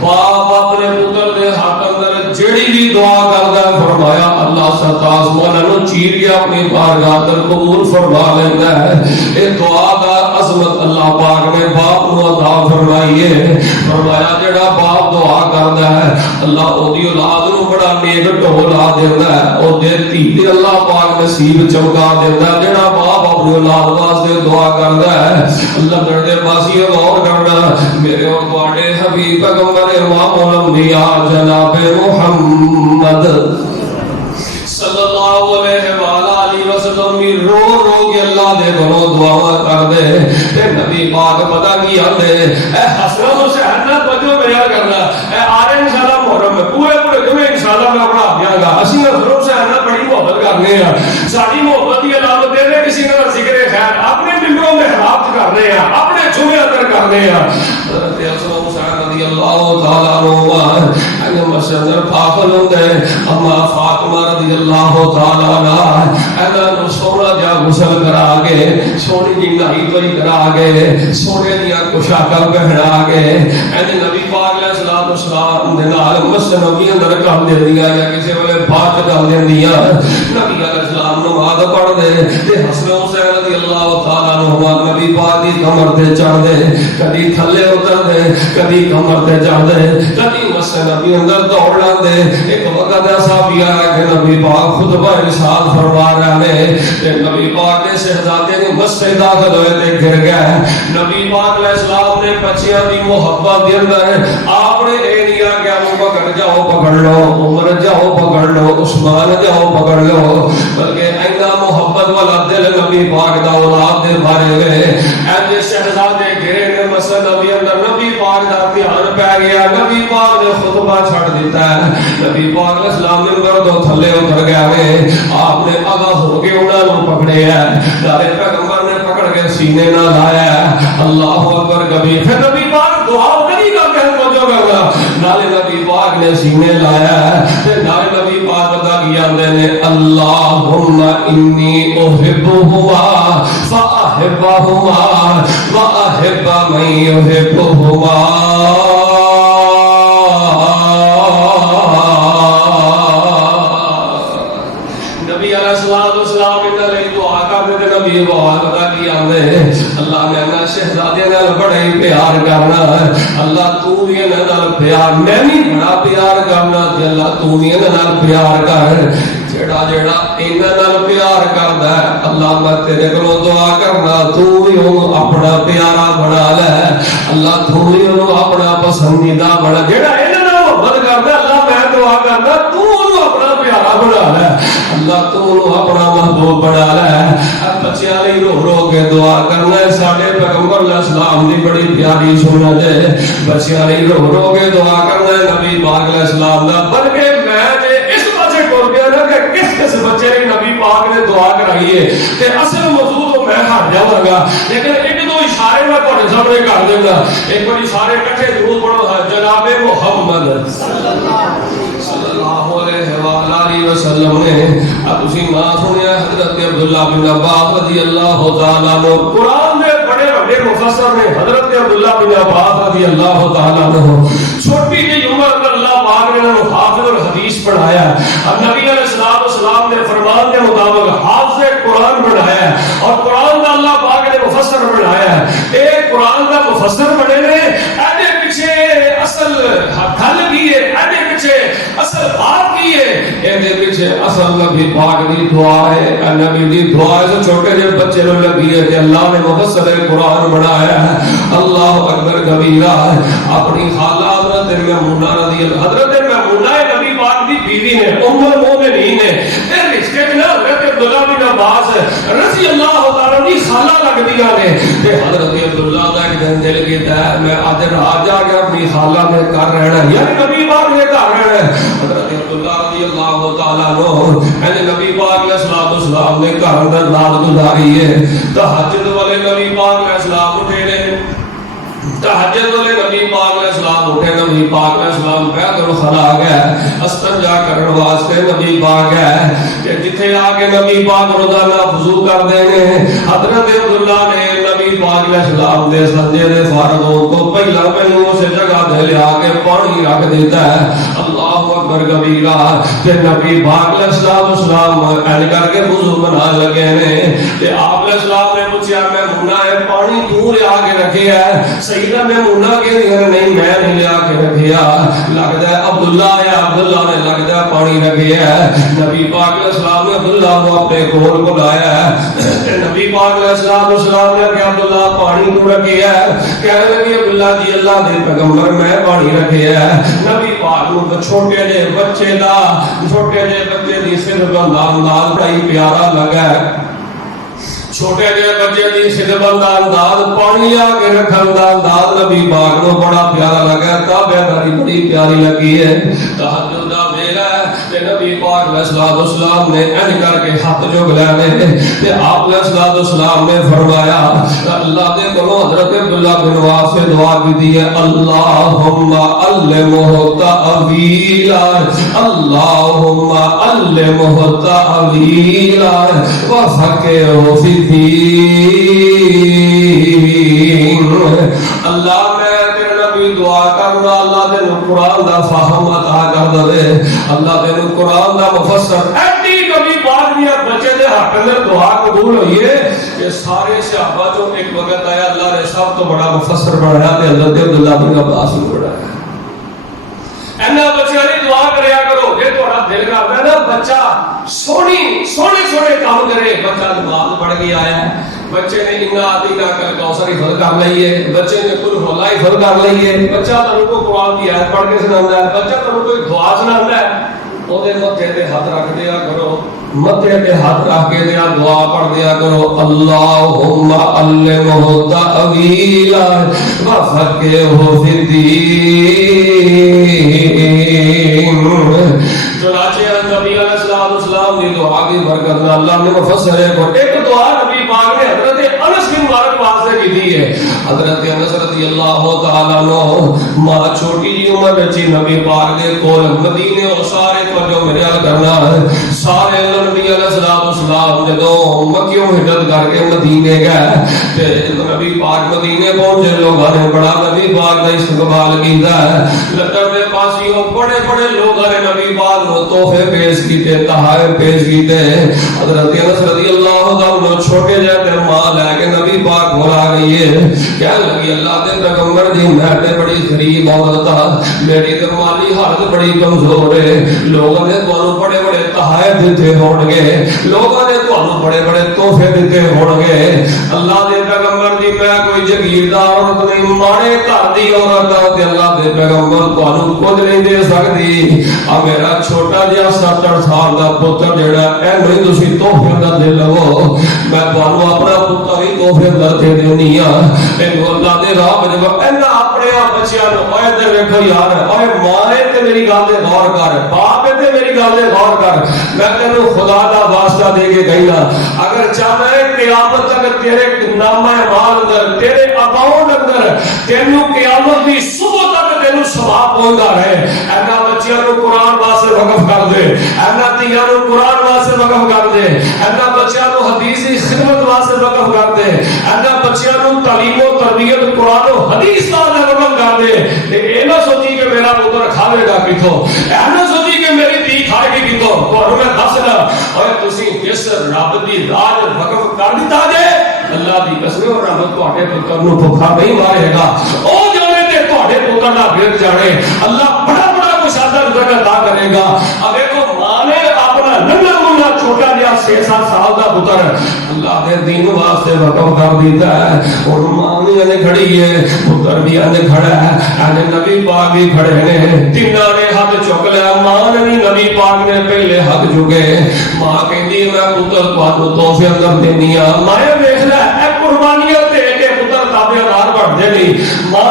باپ اپنے پتر دے حق اندر جڑی بھی دعا کردا ہے, فرمایا اللہ ستا آسماناں نو چیر کے اپنی بارگاہ تے قبول فرما لیندا ہے. اے دعا دا عظمت اللہ پاک نے باپ نو عطا فرمائی ہے. فرمایا جڑا باپ دعا کردا ہے اللہ او دی اولاد نو بڑا نیک ڈھولا دیندا ہے, او دے دھی تے اللہ پاک نصیب چمکا دیندا ہے. جڑا باپ اپنی اولاد واسطے دعا کردا ہے اللہ دے پاسے غور کرنا. میرے اور تواڈے حبیب پیغمبر امام الانبیاء جناب محمد صلی اللہ علیہ وآلہ وسلم رو رو کے اللہ دے بنو دعا کر دے. تے نبی پاک پتہ کی آندے اے حسن حسین نہ توجہ بیان کرنا, اے آرے انشاءاللہ محرم میں پورے جمعے انشاءاللہ میں پڑھا دیاں گا. اسی حسن حسین نہ بڑی محبت کرنے ہیں, ساری محبت کی علامت دے رہے کسی کا ذکر خیر اپنے ممبروں میں حرام کر رہے ہیں, اپنے جمعے اندر کر رہے ہیں. حضرت حسن حسین رضی اللہ تعالیٰ عنہ اے مسجد پاکل ہوندے, اما فاطمہ رضی اللہ تعالیٰ عنہ اینا نو سونا جا غسل کرا کے, سونی دی نہائی دھوئی کرا کے, سونے دیا پوشاکاں پہنا کے, اینے نبی پاک علیہ الصلوۃ والسلام دے نال مسجد نبی اندر کم دے دیا یا کسی ویلے بات کر دے دیا. نبی علیہ السلام نماز پڑھ دے تے حسن حسین رضی اللہ تعالیٰ عنہ نبی پاک دی کمر تے چڑھ دے, کبھی تھلے اتر دے, کبھی کمر تے چڑھ دے, کبھی مسجد نبی اندر دوڑ دے. ایک وقت ایسا بھی آیا کہ نبی پاک خطبہ ارشاد فرما رہے ہیں کہ نبی پاک نے شہزادے نے مسجد داخل ہوئے تے گر گئے. نبی پاک علیہ السلام نے بچیاں دی محبت دے اندر آپ نے اے نہیں کہا کہ ابو بکر جاؤ پکڑ لو, عمر جاؤ پکڑ لو, عثمان جاؤ پکڑ لو, بلکہ اینا محبت والا دل نبی پاک دا اولاد دے بارے ہوئے. اے شہزادے گرے نے مسجد نبی اندر, نبی پاک دا دھیان پہ گیا, نبی پاک نے خطبہ چھڑ دیتا ہے. نبی پاک علیہ السلام نے مردوں تھلے اتر گیا ہے, آپ نے آگاہ ہو کے انہاں نوں پکڑے ہے, نارے پیغمبر نے پکڑ کے سینے نہ لایا ہے. اللہ اکبر کبھی پھر نبی پاک دعا کری کر کے توجہ کرنا, نالے نبی پاک نے سینے لایا ہے, پھر نالے نبی پاک بتا کیا نے اللہم انی احبہما فاحبہما واحب من یحبہما. انہاں نال پیار میں بھی بڑا پیار کرنا تے اللہ تو بھی انہاں نال پیار کر جڑا جڑا انہاں نال پیار کردا ہے اللہ میں تیرے کولوں دعا کرنا تو بھی انہوں اپنا پیارا بنا لے اللہ تو بھی انہوں اپنا پسندیدہ بنا جڑا انہاں نال محبت کردا اللہ میں دعا کرنا تو انہوں اپنا پیارا بنا لے اللہ تو انہوں اپنا محبوب بنا لے بچیاں لئی رو رو کے دعا کرنا ہے ساڈے پیغمبر علیہ السلام دی بڑی پیاری سنت ہے بچیاں لئی رو رو کے دعا کرنا ہے نبی پاک علیہ السلام دا بلکہ میں تے اس پاسے ٹر گیا نا کہ کس بچے نے نبی پاک نے دعا کرائی ہے تے اصل موضوع تو میں ہٹ جاواں گا لیکن ایک دو اشارے میں تہاڈے سامنے کر دینا ایک بار اشارے اکٹھے ضرور پڑھو جناب محمد صلی اللہ علیہ وسلم نے اب اسی ماں سنیا حضرت عبداللہ بن عباس رضی اللہ تعالیٰ عنہ قرآن میں بڑے بڑے مفسر نے حضرت عبداللہ بن عباس رضی اللہ تعالیٰ عنہ چھوٹی سی عمر میں اللہ پاک نے انہوں حافظ الحدیث پڑھایا اب نبی علیہ السلام نے فرمان کے مطابق حافظ قرآن پڑھایا اور قرآن کا اللہ پاک نے مفسر پڑھایا ایک قرآن کا مفسر پڑھے نے ایڈے پیچھے اصل حل کی ہے ایڈے پیچھے اصل بات کی ہے ایڈے پیچھے اصل نبی پاک دی دعا ہے نبی دی دعا ہے چھوٹے جے بچے نوں لگی ہے کہ اللہ نے مفسر قرآن بنایا ہے اللہ اکبر کبیرہ اپنی خالہ حضرت میمونہ رضی اللہ حضرت میمونہ نبی پاک دی بیوی نے ام المومنین ہے اے رشتے میں حضرت عبداللہ بن عباس رضی اللہ تعالی دی خالہ لگدیاں نے تے حضرت عبداللہ دا ایک دن دل کیتا ہے میں آج رات جا کے اپنی خالہ میں گھر رہنا یعنی نبی پاک نے گھر رہنا حضرت عبداللہ رضی اللہ تعالی عنہ یعنی نبی پاک علیہ السلام نے گھر اندر رات گزاری ہے تہجد والے نبی پاک علیہ السلام اٹھے نے تہجد والے نبی پاک علیہ السلام اٹھے نبی پاک علیہ السلام بیت الخلا گئے استنجا کرن واسطے نبی پاک گئے کہ جتھے آ کے نبی پاک روزانہ وضو کر دے حضرت عبداللہ نے نبی پاک علیہ السلام دے سجدے دے فارغ ہو تو پہلا پہلو اسے جگہ دے لے آ کے پانی رکھ دیتا ہے اللہ اکبر کبیرہ کہ نبی پاک علیہ السلام این کر کے وضو بنا لگے نے کہ آپ علیہ السلام نے پوچھا میمونہ ہے پانی تو لے آ کے رکھے ہے سیدہ میمونہ کے دیر نہیں میں نہیں لے آ کے رکھیا لگتا ہے عبداللہ یا عبداللہ نے لگتا ہے پانی رکھے ہے نبی پاک علیہ السلام نے عبداللہ کو اپنے کول کو لایا ہے نبی پاک علیہ السلام نے کہ عبداللہ پانی تو رکھے ہے کہنے لگی عبداللہ جی اللہ دے پیغمبر میں پانی رکھے ہے نبی پاک کو چھوٹے جے بچے دی صرف انداز بڑا ہی پیارا لگا ہے چھوٹے جے بچے دی صرف انداز پانی آ کے رکھن دا انداز نبی پاک کو بڑا پیارا لگا تابعداری بڑی پیاری لگی ہے تہجد دا ویلا ہے تے نبی پاک علیہ السلام نے این کر کے ہاتھ جو گلانے تے آپ علیہ السلام نے فرمایا اللہ دے کولوں حضرت عبداللہ بن عباس سے دعا کی دی ہے اللہم علمہ تأویلا اللہم علمہ تأویلا وفقہہ فی اللہ میں تیرے نبی دعا کرنا اللہ دے قرآن دا فہم عطا کر دے اللہ دے قرآن دا مفسر ایڈی کبھی بات دیا بچے دے حق اندر دعا قبول ہوئی ہے کہ سارے صحابہ جو ایک وقت آیا اللہ نے سب تو بڑا مفسر بنایا تے حضرت عبداللہ بن عباس نے بنایا اینا بچے دی دعا کریا کرو جے تہاڈا دل کردا ہے نا بچہ سونے کام کرے بچہ نماز پڑھ کے آیا ہے بچے نے انا آتینا کل کوثر حفظ کر لئی ہے بچے نے کل اللہ حفظ کر لئی ہے بچہ تانوں کو قرآن کی آیت پڑھ کے سناوندا ہے بچہ تانوں کوئی دعا سناوندا ہے اودے متھے تے ہاتھ رکھ دیا کرو متھے تے ہاتھ رکھ کے دیا دعا پڑھ دیا کرو اللہم علمہ تأویلا وفقہہ فی الدین چنانچہ نبی علیہ السلام نے دعا کی برکت میں اللہ نے مفسر کو ایک دعا نبی پاک نے حضرت انس بن مالک واسطے کی دی ہے حضرت انس رضی اللہ تعالیٰ عنہ ماں چھوٹی جی عمر بچی نبی پاک دے کول مدینے اور سارے کو جو میرے حال کرنا ہے سارے نبی علیہ السلام جدوں مکیوں ہجرت کر کے مدینے گئے تے نبی پاک مدینے پہنچے لوگوں نے بڑا نبی پاک کا استقبال کیتا ہے لٹر دے پاسیوں بڑے بڑے لوگوں نے نبی پاک کو تحفے پیش کیتے تحائف پیش کیتے حضرت انس رضی اللہ عنہ چھوٹے جہے مال لے کے نبی پاک کو آ گئی ہے کہنے لگی اللہ دے پیغمبر جی میں تے بڑی غریب عورت ہاں میری تے مالی حالت بڑی کمزور ہے لوگوں نے تانوں بڑے بڑے تحائف دیتے ہون گے لوگوں نے تانوں بڑے بڑے تحفے دیتے ہون گے اللہ دے پیغمبر جی میں کوئی جگیردار عورت نہیں ماڑے گھر دی عورت ہاں تے اللہ دے پیغمبر تانوں کچھ نہیں دے سکدی آ میرا چھوٹا جہا 7-8 سال دا پتر جڑا اے نہیں تسی تحفے دا دے لو میں تانوں اپنا پتر ہی تحفے دا دے دینی ہاں اینو اللہ دے راہ وچ اینا اپنے بچیاں نوں اوے تے ویکھو یار اوے ماں تے میری گل تے غور کر باپ تے میری گل تے غور کر میں تینوں خدا دا واسطہ دے کے کہنا اگر چاہنا ہے قیامت تک تیرے نامہ اعمال اندر تیرے اکاؤنٹ اندر تینوں قیامت دی صبح تک تینوں ثواب پہنچدا رہے اینا بچیاں نوں قرآن واسطے وقف کر دے اینا تیاں نوں قرآن واسطے وقف کر دے اینا بچیاں نوں حدیث دی خدمت واسطے وقف کر دے اینا بچیاں نوں تعلیم و تربیت قرآن و حدیث واسطے وقف کر دے تے اے نہ سوچی کہ میرا پتر کھاوے گا کتھوں اے نہ سوچی کہ میری دھی کھائے گی کتھوں تانوں میں دسنا اوے تسی جس رب دی راہ وقف کر دتا جے اللہ دی قسم اور رب تواڈے پتر نوں بھوکا نہیں مارے گا او جانے تے تواڈے پتر دا بھیت جانے اللہ بڑا بڑا مشاہدہ رزق عطا کرے گا اب دیکھو ماں نے اپنا ننھا منھا چھوٹا جہا 6-7 سال دا پتر اللہ دے دین واسطے وقف کر دیتا ہے اور ماں بھی انے کھڑی ہے پتر بھی انے کھڑا ہے انے نبی پاک بھی کھڑے نے تیناں نے ہاتھ چک لیا ماں نے بھی نبی پاک نے پہلے ہاتھ چکے ماں کہندی میں پتر تانوں تحفے اندر دینی آ ماں ویکھ لے اے قربانیاں دے کے پتر تابعدار بن جے نہیں ماں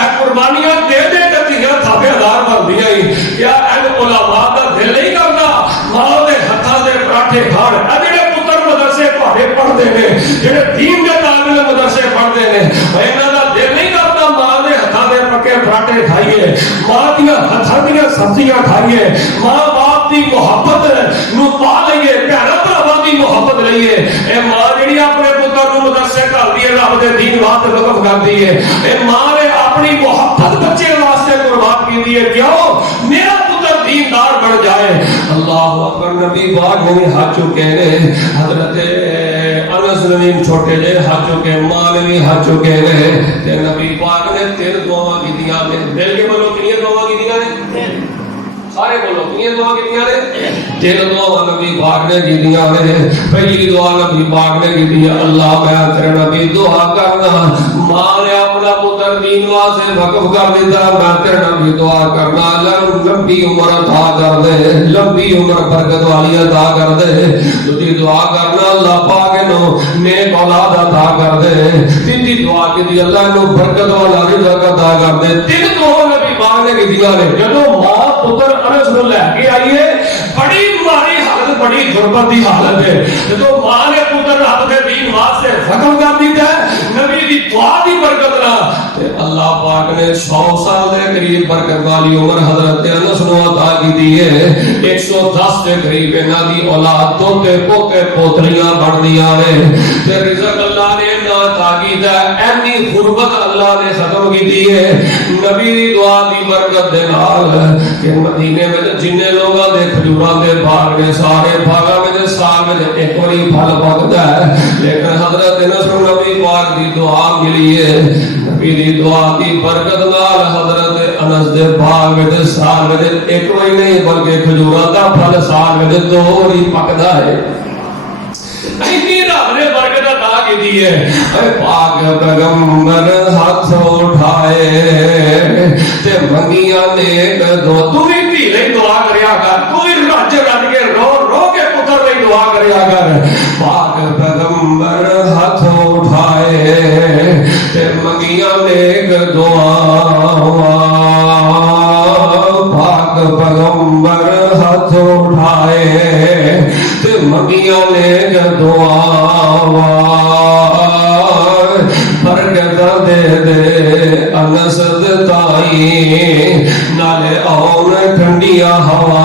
اے قربانیاں دے دے کے تیاں تابعدار بندیاں ہی کیا اے علماء دا دل نہیں کردا ماں دے ہتھاں دے پراٹھے کھان اے جڑے پتر مدرسے پڑھے پڑھدے نے جڑے دین دے طالب مدرسے پڑھدے نے انہاں دا دل نہیں کردا ماں دے ہتھاں دے پکے پراٹھے کھائیے ماں دیاں ہتھاں دیاں سبزیاں کھائیے ماں باپ دی محبت نو پا لئیے پیارا بھراواں دی محبت لئیے اے ماں جڑی اپنے پتر نو مدرسے گھلدی ہے رب دے دین واسطے وقف کردی ہے اے ماں نے اپنی محبت بچے واسطے قربان کی ہے کیوں میرا پتر دیندار بن جائے اللہ اکبر نبی پاک نے ہاتھ چکے نے حضرت انس نے چھوٹے جے ہاتھ چکے ماں نے بھی ہاتھ چکے نے تے نبی پاک نے 3 دعاواں کیتیاں نے دل کے بولو کتنی دعاواں کیتیاں نے سارے بولو کتنی دعا کیتیاں نے 3 دعاواں نبی پاک نے کیتیاں نے پہلی دعا نبی پاک نے کیتی اللہ میں تیرے نبی دعا کرنا ماں نے اپنا پتر دین واسطے وقف کر دیتا میں تیرے نبی دعا کرنا لمبی عمر عطا کر دے لمبی عمر برکت والی عطا کر دے تجھے دعا کرنا اللہ پاک نو نیک اولاد عطا کر دے تیری دعا کی اللہ نو برکت والا رزق عطا کر دے 3 دعا نبی پاک نے کیتیاں نے جدوں ماں پتر انس نو لے کے آئیے بڑی ماری حالت بڑی غربت دی حالت ہے جدوں ماں نے پتر رب دے دین واسطے وقف کر دیتا ہے نبی دی دعا دی برکت نال تے اللہ پاک نے 100 سال دے قریب برکت والی عمر حضرت انس نو عطا کی ہے 110 دے قریب انہاں دی اولاد دوتے پوتے پوتریاں بندیاں نے تے رزق اللہ نے انہاں عطا کیتا ہے اینی غربت اللہ نے ختم کیتی ہے نبی دی دعا دی برکت دے نال کہ مدینے میں جننے لوگاں دے کھجوراں دے باغ نے سارے باغاں میں سال میں ایک باری پھل پکدا ہے لیکن حضرت انس نبی پاک دی دعا ملی ہے نبی دی دعا دی برکت نال حضرت انس دے باغ میں سال میں ایک باری نہیں بلکہ کھجوراں دا پھل سال میں 2 باری پکدا ہے ایسی رب نے برکت عطا کی دی ہے اے پاک پیغمبر ہاتھ اٹھائے تے منگیاں نیک دو تو بھی دھیرے دعا کریا کر تو بھی رج رج کے رو رو کے پتر لئی دعا کریا کر پاک پیغمبر ہاتھ اٹھائے تے منگیاں نیک دعا پاک پیغمبر ہاتھ اٹھائے تے منگیاں نیک دعا برکت دے دے انس تائی نالے آن ٹھنڈیاں ہوا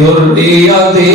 ذُرِّيَّتِي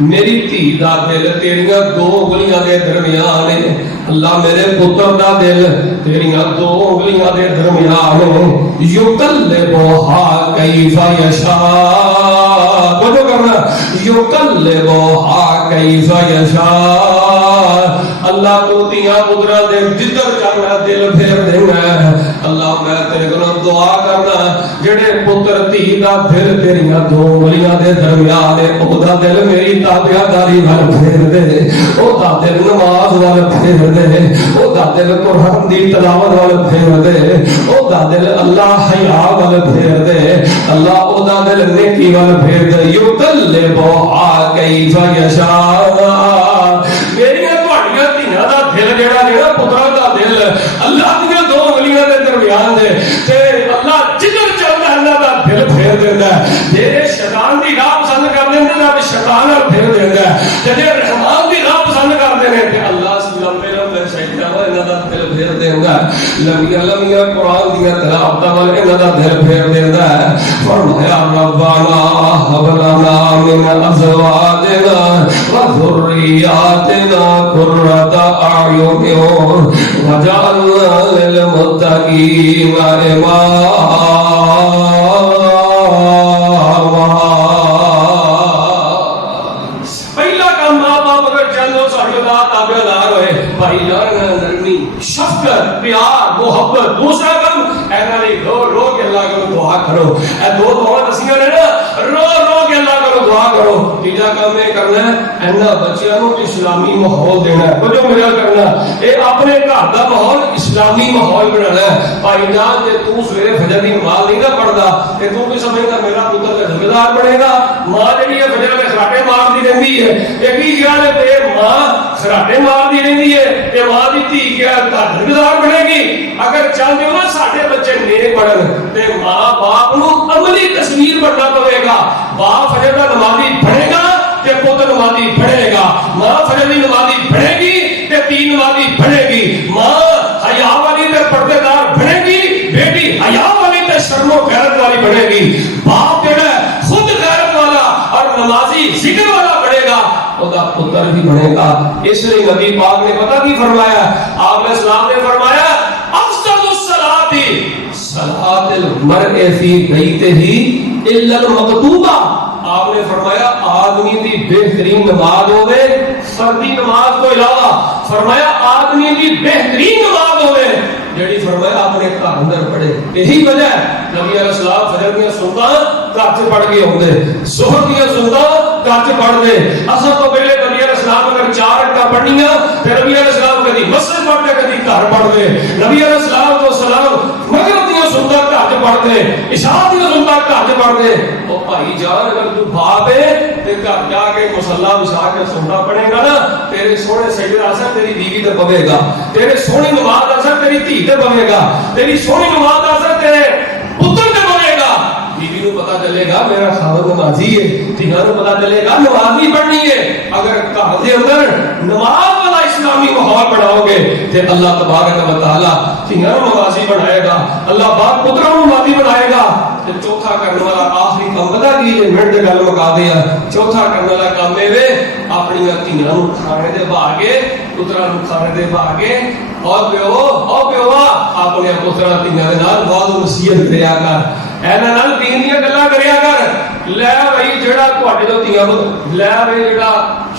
میری دھی دا دل تیریاں دو انگلیاں دے درمیان ہے اللہ میرے پتر دا دل تیریاں دو انگلیاں دے درمیان ہے یقلبھا کیف یشاء بولو کرنا یقلبھا کیف یشاء اللہ تو دیاں پتراں دے جدھر چاہنا دل پھیر دینا اللہ میں تیرے کو دعا کرنا جڑے پتر دھی دا دل تیریاں دو انگلیاں دے درمیان ہے او دا دل میری تابعداری وال پھیر دے او دا دل نماز وال پھیر دے او دا دل قرآن دی تلاوت وال پھیر دے او دا دل اللہ حیا وال پھیر دے اللہ او دا دل نیکی وال پھیر دے یقلبھا کیف یشاء میری تہاڈیاں دھیاں دا دل جڑا پتراں دا دل اللہ دیاں دو انگلیاں دے درمیان دے تے اللہ جدھر چاہندا اللہ دا دل پھیر دیندا ہے جے شیطان دی راہ پسند کر لیندے تے شیطان نال پھیر دیندا ہے تے جے رحمان دی راہ پسند کردے نے تے اللہ لمبے لمبے سجدہ وا انہاں دا دل پھیر دیندا ہے لمبیاں لمبیاں قرآن دیاں تلاوتاں وال انہاں دا دل پھیر دیندا ہے فرمایا ربنا هب لنا من ازواجنا وذرياتنا قرة اعين وجعلنا للمتقين اماما پہلا کام ماں باپ اگر چلو ساڈے بات تابعدار ہوئے بھائی جان نرمی شفقت پیار محبت دوسرا کام اینا نہیں رو رو کے اللہ کو دعا کرو اے دو دعا دسیاں نے نا رو رو کے اللہ کو دعا کرو تیجا کام یہ کرنا ہے اینا بچیاں نو اسلامی ماحول دینا ہے کچھ میرا کرنا اے اپنے گھر دا ماحول اسلامی ماحول بنانا ہے بھائی جان جے تو سویرے فجر دی نماز نہیں نہ پڑھدا تے تو کی سمجھدا میرا پتر ذمہ دار بنے گا ماں جڑی ہے فجر میں خراٹے مار دی رہندی ہے ایک ہی خیال ہے تے ماں خراٹے مار دی رہندی ہے تے ماں دی دھی کیا ذمہ دار بنے گی اگر چاہتے ہو نا ساڈے بچے نیک پڑھن تے ماں باپ نو عملی تصویر بننا پڑے گا باپ فجر دا نمازی بنے گا تے پتر نمازی بنے گا ماں فجر دی نمازی بنے گی تے تین نمازی بنے گی ماں حیا والی تے پردے دار بنے گی بیٹی حیا والی تے شرم و غیرت والی بنے گی باپ جڑا خود غیرت والا اور نمازی ذکر والا بنے گا او دا پتر بھی بنے گا اس لیے نبی پاک نے پتہ کی فرمایا آپ نے اسلام نے فرمایا افضل الصلاۃ صلاۃ المرء فی بیتہ الا المکتوبہ آپ نے فرمایا آدمی دی بہترین نماز ہوے فردی نماز کو علاوہ فرمایا آدمی دی بہترین نماز ہوے جڑی فرمایا اپنے گھر اندر پڑھے یہی وجہ ہے نبی علیہ السلام فجر دی سنتاں گھر چ پڑھ کے ہوندے ظہر دی سنتاں گھر چ پڑھ دے اصل تو پہلے نبی علیہ السلام اگر 4 رکعت پڑھنیاں تے نبی علیہ السلام کبھی مسجد پڑھ دے کبھی گھر پڑھ دے نبی علیہ السلام تو سلام مغرب دی سنتاں گھر چ پڑھ دے عشاء دی سنتاں گھر چ پڑھ دے او بھائی جان اگر تو باپ ہے تے گھر جا کے مصلی بچھا کے سنتا پڑھے گا نا تیرے سونے سجدے اثر تیری بیوی تے پوے گا تیرے سونی نماز اثر تیری دھی تے پوے گا تیری سونی نماز اثر تیرے پتر تے پوے گا بیوی نو پتہ چلے گا میرا خاوند نمازی ہے دھیاں نو پتہ چلے گا نماز بھی پڑھنی ہے اگر گھر دے اندر نماز والا اسلامی ماحول بناؤ گے تے اللہ تبارک و تعالی دھیاں نو نمازی بنائے گا اللہ پاک پتراں نو نمازی بنائے گا تے چوتھا کرنے والا آخری کام پتہ کی ہے منٹ دے گل مکا دیا چوتھا کرنے والا کام اے وے اپنی دھیاں نو کھانے دے بھاگے پتراں نو کھانے دے بھاگے اور پیو اپنے پتراں دھیاں دے نال بہت نصیحت کریا کر اینا نال دین دی گلاں کریا کر لے بھائی جڑا تواڈے تو دھیاں لے بھائی جڑا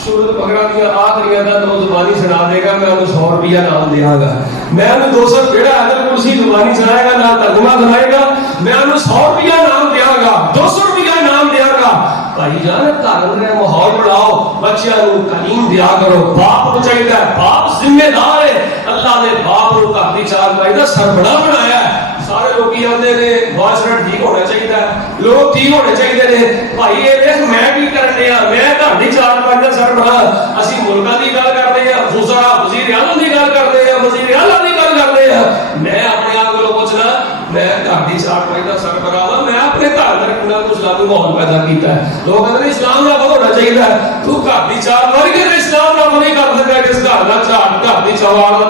شروع بکرا دی آخریاں دا دو زبانی سنا دے گا میں انہوں 100 روپیہ نام دیاں گا میں انہوں 200 جڑا حضرت کرسی زبانی سنائے گا نہ ترجمہ سنائے گا میں انہوں 100 روپیہ نام دیاں گا 200 روپیہ نام دیاں گا بھائی جان گھر اندر ماحول بناؤ بچیاں نو تعلیم دیا کرو باپ کو چاہیے باپ ذمہ دار ہے اللہ نے باپ کو گھر دی چارپائی دا سربراہ بنایا ہے سارے لوگ ہی آتے نے واش ریٹ ٹھیک ہونا چاہیے لوگ ٹھیک ہونے چاہیے نے بھائی یہ دیکھ میں کی کرنے ہاں میں گھر دی چارپائی دا سربراہ اسی ملکاں دی گل کرتے ہیں وزراء وزیر اعظم دی گل کرتے ہیں وزیر اعلیٰ دی گل کرتے ہیں میں اپنے آپ کو پوچھنا میں گھر دی چارپائی دا سربراہ ہوں میں اپنے گھر اندر کتنا کچھ اسلامی ماحول پیدا کیتا ہے لوگ کہتے ہیں اسلام کا ہونا چاہیے تو گھر دی چارپائی کے اسلام کا نہیں کر سکتا کہ اس گھر کا چار گھر دی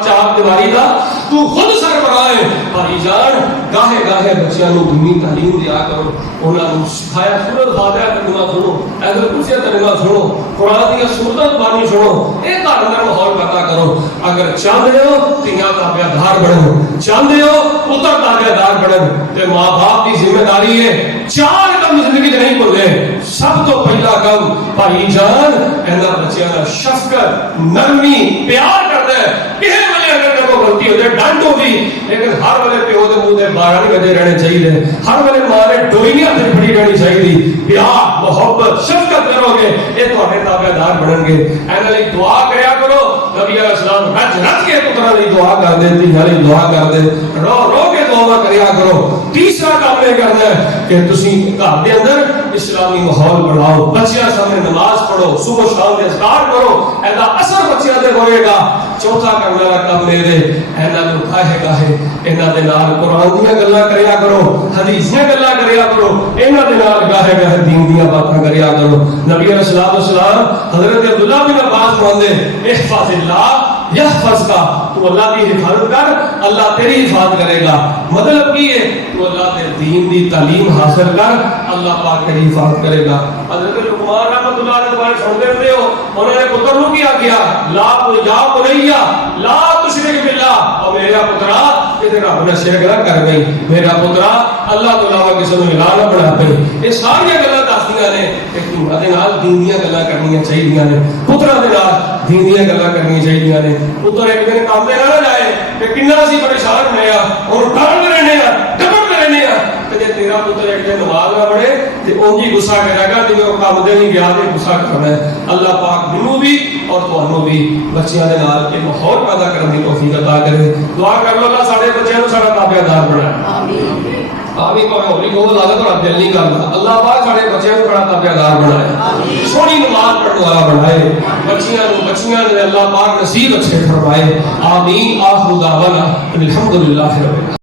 چار دیواری دا تو خود سربراہ ہے بھائی جان گاہے گاہے بچیاں نو دینی تعلیم دیا کرو انہاں نو سکھایا سورۃ فاتحہ ترجمہ سنو ایت الکرسی ترجمہ سنو قرآن کی سورتوں بانی سنو، یہ گھر اندر ماحول پیدا کرو۔ اگر چاہتے ہو دھیاں تابعدار بنو، چاہتے ہو پتر تابعدار بنو، تے ماں باپ کی ذمہ داری ہے 4 کم زندگی نہیں بھولے۔ سب تو پہلا کم بھائی جان اینا بچیاں دا شفقت، نرمی، پیار کرنا ہے۔ کسی وجہ اگر کوئی غلطی ہو جائے ڈانٹ ہوگی، لیکن ہر والے پیو دے منہ دے 12 نہیں بجے رہنے چاہیے، ہر والے ماں نے ڈوئیاں تے پڑی رہنی چاہیے۔ پیار، محبت، شفقت کرو گے یہ تواڈے تابعدار بنن گے۔ اینا لئی دعا کریا کرو۔ نبی علیہ السلام رج رج کے پتراں دی دعا کر دے، دھیاں دی دعا کر دے، رو رو کے دعا کریا کرو۔ تیسرا کام یہ کرنا ہے کہ تسی گھر دے اندر اسلامی ماحول بناؤ، بچیاں سامنے نماز پڑھو، صبح شام دے اذکار کرو، ایدا اثر بچیاں تے ہوئے گا۔ چوتھا کرنے والا کام میرے اینا نو گاہے گاہے انہاں دے نال قرآن دیاں گلاں کریا کرو، حدیث دیاں گلاں کریا کرو، انہاں دے نال گاہے گاہے دین دیاں باتاں کریا کرو۔ نبی علیہ الصلوۃ والسلام حضرت عبداللہ بن عباس فرماندے احفظ اللہ یحفظ کا، تو اللہ کی حفاظت کر اللہ تیری حفاظت کرے گا۔ مطلب کی ہے تو اللہ کے دین دی تعلیم حاصل کر اللہ پاک تیری حفاظت کرے گا۔ حضرت لقمان رحمۃ اللہ علیہ بارے سنتے رہتے ہو، انہوں نے پتر کو کیا کیا، لا بنیا لا تشرک باللہ، اور میرا پترا کہ رب نے شرک نہ کر گئی، میرا پترا اللہ تو علاوہ کسی نے الہ نہ بنا پے۔ یہ ساری گلاں دسدیاں نے کہ دھیاں دے نال دین دیاں گلاں کرنیاں چاہیے نے، پتراں دے نال دین دیاں گلاں کرنیاں چاہیے نے۔ پتر ایک دن کام تے نہ جائے کہ کنا اسی پریشان ہوئے ہاں اور ڈرتے رہنے ہاں ڈبڑتے رہنے ہاں، کہ جے تیرا پتر ایک دن نماز نہ پڑھے تے اونج ہی غصہ کرے گا جے وہ کام تے نہیں گیا تے غصہ کرنا ہے۔ اللہ پاک منو بھی اور تانوں بھی بچیاں دے نال ایک ماحول پیدا کرنے کی توفیق عطا کرے۔ دعا کر لو اللہ ساڈے بچیاں نوں ساڈا تابعدار بنائے۔ آمین آمین۔ پاویں ہولی کو زیادہ تو دل نہیں کردا، اللہ پاک ساڈے بچیاں نوں بڑا تابعدار بنائے، سونی نماز پڑھنے والا بنائے، بچیاں نے اللہ پاک نصیب اچھے فرمائے۔ آمین۔ آخر دعوانا الحمدللہ رب العالمین۔